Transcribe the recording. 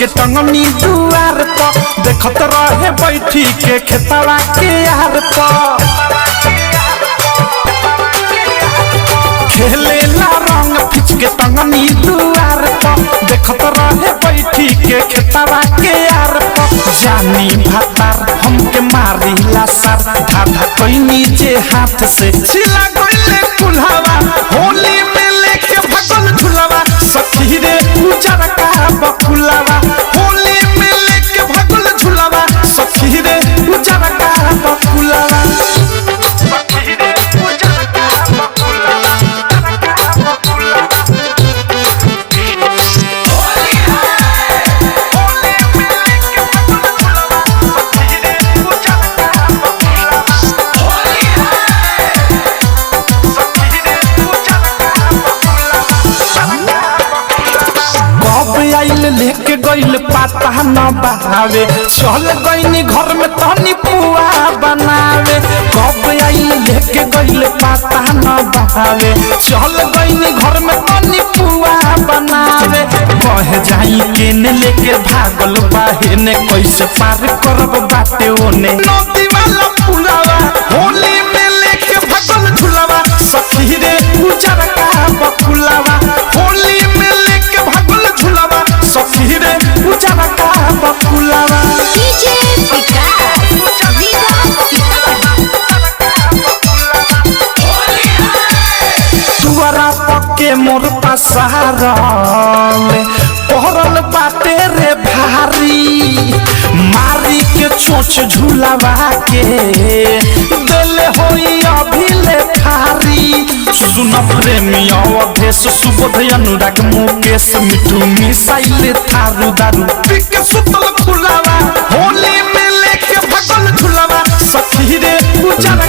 के टंगनी दुआर पर देखत रहे बैठी के खेतवा के यार पर खेलेला रंग फिच के टंगनी दुआर पर देखत रहे बैठी के खेतवा के यार पर जानी भातार हमके मारिला सर धाधा कोई नीचे हाथ से छिला गइले कुल्हावा होली में लेके भगल झुलावा सखी रे उजर का बकुलावा होली में लेके भगल झुलावा सखी रे उजर का बकुलावा सखी रे उजर का बकुलावा होली में लेके भगल झुलावा सखी रे उजर का बकुलावा होली सखी रे उजर का बकुलावा आइल लेके गइल पाता न बहावे चल गइनी घर में तनी पुआ बनावे कब आइल लेके गइल पाता न बहावे चल गइनी घर में तनी पुआ बनावे कह जाई केने लेके भागल बाहेने कैसे पार करब बाटे ओने नदी वाला पुलावा होली में लेके भागल झुलावा सखी रे उजर का बकुलावा होली में लेके भागल झुलावा सखी रे उजर का बकुलावा डीजे विकास दुआरा पक्के मोर पसारल पहरल बाटे रे भारी मारी के चोच झुलावा के दिल होई अभिले थारी सुन प्रेमी अवधेश सुबोध अनुराग मुकेश मिठू मिसाइल थारू दारू पिके सुतल खुलावा होली में लेके भगल झुलावा सखी रे उजर